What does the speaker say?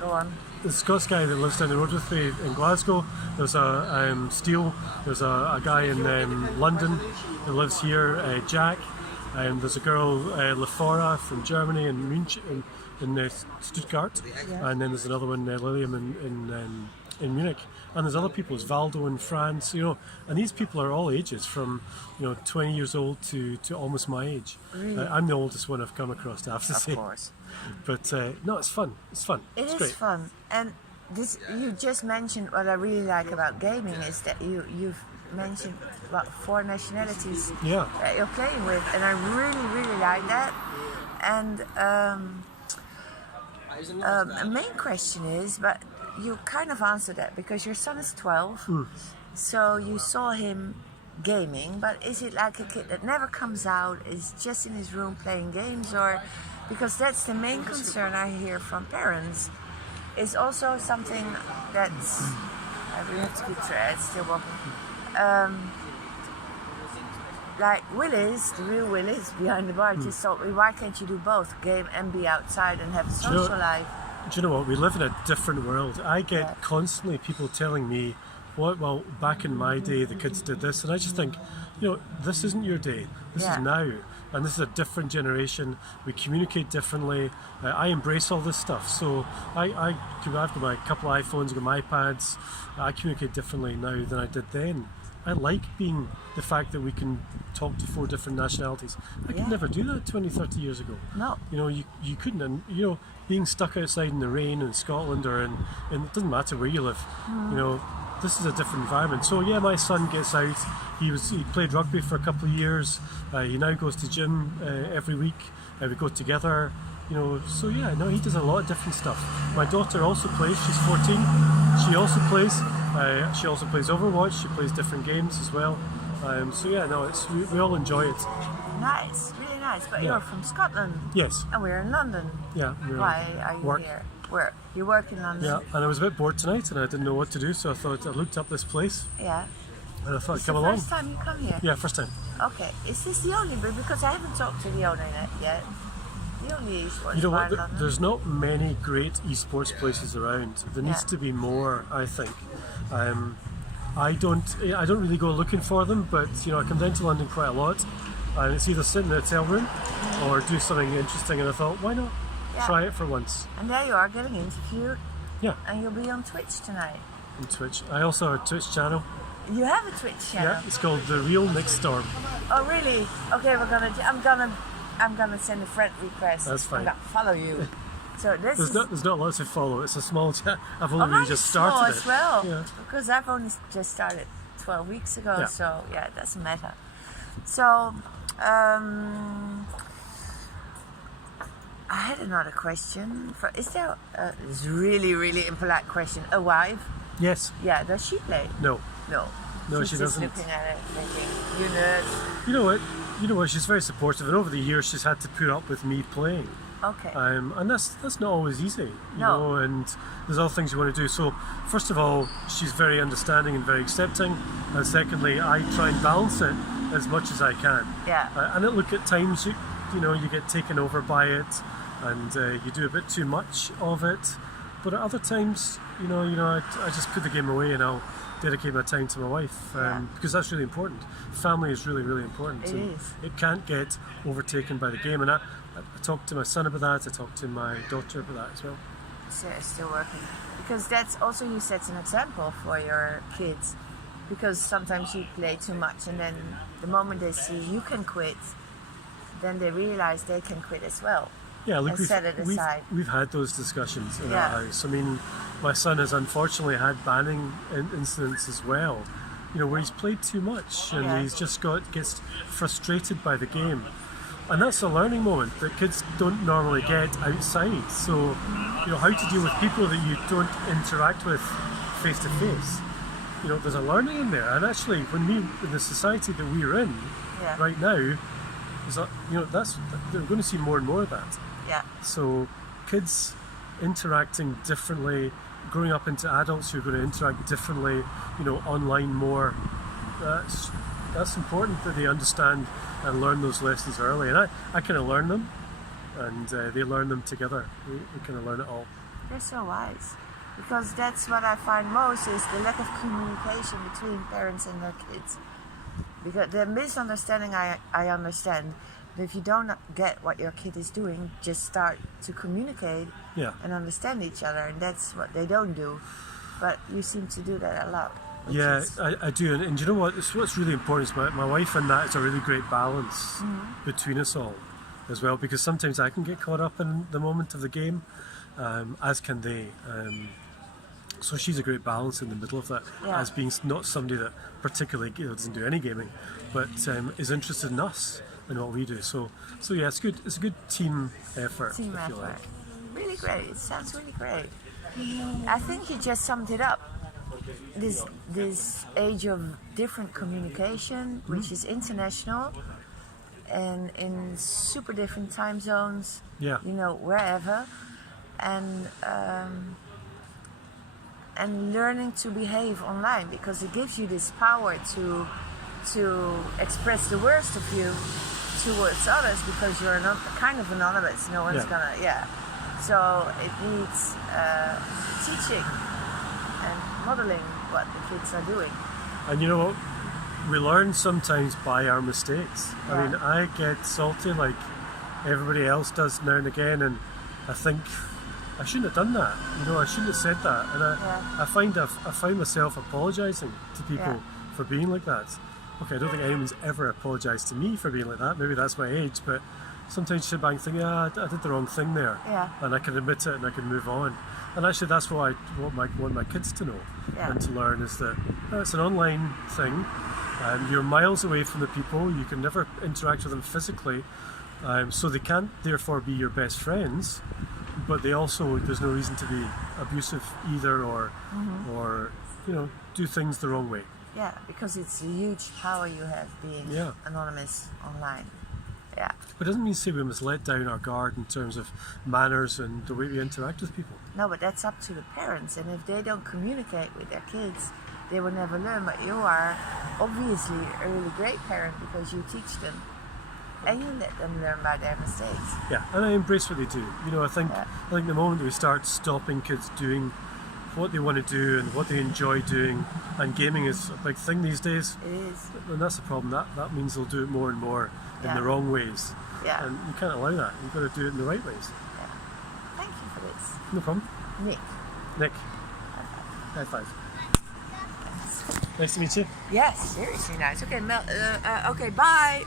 Go on. The Scots guy that lives down the road with me in Glasgow. There's a Steele. There's a guy in London that lives here, Jack. There's a girl, Lefora from Germany in Stuttgart. Yeah. And then there's another one, Lilium in Munich. And there's other people, there's Valdo in France, and these people are all ages from 20 years old to almost my age. Really? I'm the oldest one I've come across, I have to say. Of course. But no, it's fun. It's fun. It's great. fun. And this, you just mentioned what I really like about gaming is that you've mentioned about 4 nationalities that you're playing with, and I really like that. And a main question is, but you kind of answered that because your son is 12, so you saw him gaming, but is it like a kid that never comes out, is just in his room playing games, or because that's the main concern I hear from parents, is also something that's, we have to keep track, still walking, like Willis, the real Willis behind the bar just thought, why can't you do both, game and be outside and have a social life? Do you know what? We live in a different world. I get constantly people telling me, well, back in my day, the kids did this. And I just think, this isn't your day. This is now. And this is a different generation. We communicate differently. I embrace all this stuff. So I've got my couple of iPhones, I've got my iPads. I communicate differently now than I did then. I like being the fact that we can talk to 4 different nationalities. I could never do that 20, 30 years ago. No. You couldn't. And, being stuck outside in the rain in Scotland or in it doesn't matter where you live. This is a different environment. So yeah, my son gets out. He played rugby for a couple of years. He now goes to gym every week. We go together. So yeah, no, he does a lot of different stuff. My daughter also plays. She's 14. She also plays. She also plays Overwatch. She plays different games as well. So yeah, no, we all enjoy it. Nice, really nice. But you're from Scotland. Yes. And we're in London. Yeah. Why are you here? Work. You work in London. Yeah, and I was a bit bored tonight, and I didn't know what to do, so I looked up this place. Yeah. And I thought I'd come the along. First time you come here? Yeah, first time. Okay. Is this the only? Because I haven't talked to the owner yet. The only esports. You know what? bar in London. There's not many great esports places around. There needs to be more, I think. I don't really go looking for them, but I come down to London quite a lot, and it's either sit in the hotel room or do something interesting. And I thought, why not try it for once? And there you are getting interviewed. Yeah. And you'll be on Twitch tonight. On Twitch. I also have a Twitch channel. You have a Twitch channel? Yeah, it's called The Real Nic Storm. Oh really? Okay, I'm gonna send a friend request. That's fine. I'm gonna follow you. So there's not lots to follow. It's a small chat. I've only really just started as well. Yeah. Because I've only just started 12 weeks ago. Yeah. So yeah, it doesn't matter. So I had another question. Is there this really, really impolite question? A wife? Yes. Yeah. Does she play? No. No, she just doesn't. Looking at it, thinking, you nerd. You know what? She's very supportive, and over the years she's had to put up with me playing. Okay. And that's not always easy, you know. And there's other things you want to do. So first of all, she's very understanding and very accepting, and secondly, I try and balance it as much as I can. Yeah. And look, at times you get taken over by it, and you do a bit too much of it. But at other times, I just put the game away and I'll dedicate my time to my wife, because that's really important. Family is really, really important. It is. It can't get overtaken by the game. And I talked to my son about that. I talked to my daughter about that as well. So it's still working. Because that's also, you set an example for your kids. Because sometimes you play too much, and then the moment they see you can quit, then they realize they can quit as well. Yeah, look, set it aside. We've had those discussions in our house. I mean, my son has unfortunately had banning incidents as well, where he's played too much and he's just gets frustrated by the game. And that's a learning moment that kids don't normally get outside. So, how to deal with people that you don't interact with face to face. There's a learning in there. And actually, in the society that we're in right now, we're going to see more and more of that. Yeah. So kids interacting differently, growing up into adults who are going to interact differently, online more. That's important that they understand and learn those lessons early. And I kind of learn them, and they learn them together. We kind of learn it all. They're so wise. Because that's what I find most is the lack of communication between parents and their kids. Because the misunderstanding I understand. But if you don't get what your kid is doing, just start to communicate and understand each other, and that's what they don't do. But you seem to do that a lot. Yeah, I do, and you know what? What's really important is my wife and that is a really great balance between us all as well, because sometimes I can get caught up in the moment of the game, as can they. So she's a great balance in the middle of that, as being not somebody that particularly doesn't do any gaming, but is interested in us and what we do. So yeah, it's good. It's a good team effort. Team I feel effort. like. Really great. It sounds really great. I think you just summed it up. This age of different communication, which is international, and in super different time zones. Yeah. You know, wherever, and learning to behave online, because it gives you this power to express the worst of you towards others, because you're not kind of anonymous. No one's gonna. So it needs teaching and modeling what the kids are doing. And you know what? We learn sometimes by our mistakes. Yeah. I mean, I get salty like everybody else does now and again, and I think I shouldn't have done that. You know, I shouldn't have said that. And I find myself apologising to people for being like that. Okay, I don't think anyone's ever apologised to me for being like that. Maybe that's my age, but sometimes you sit back and think, I did the wrong thing there. Yeah. And I can admit it and I can move on. And actually that's what I want my kids to know and to learn, is that it's an online thing. You're miles away from the people. You can never interact with them physically. So they can't therefore be your best friends, but they also, there's no reason to be abusive either, or do things the wrong way. Yeah, because it's a huge power you have being anonymous online. Yeah. But it doesn't mean to say we must let down our guard in terms of manners and the way we interact with people. No, but that's up to the parents, and if they don't communicate with their kids, they will never learn. But you are obviously a really great parent, because you teach them and you let them learn by their mistakes. Yeah, and I embrace what they do. You know, I think the moment we start stopping kids doing what they want to do and what they enjoy doing, and gaming is a big thing these days. It is. And that's the problem. That means they'll do it more and more in the wrong ways. Yeah. And you can't allow that. You've got to do it in the right ways. Yeah. Thank you for this. No problem. Nic. High five. Nice to meet you. Yes, seriously nice. Okay, okay, bye.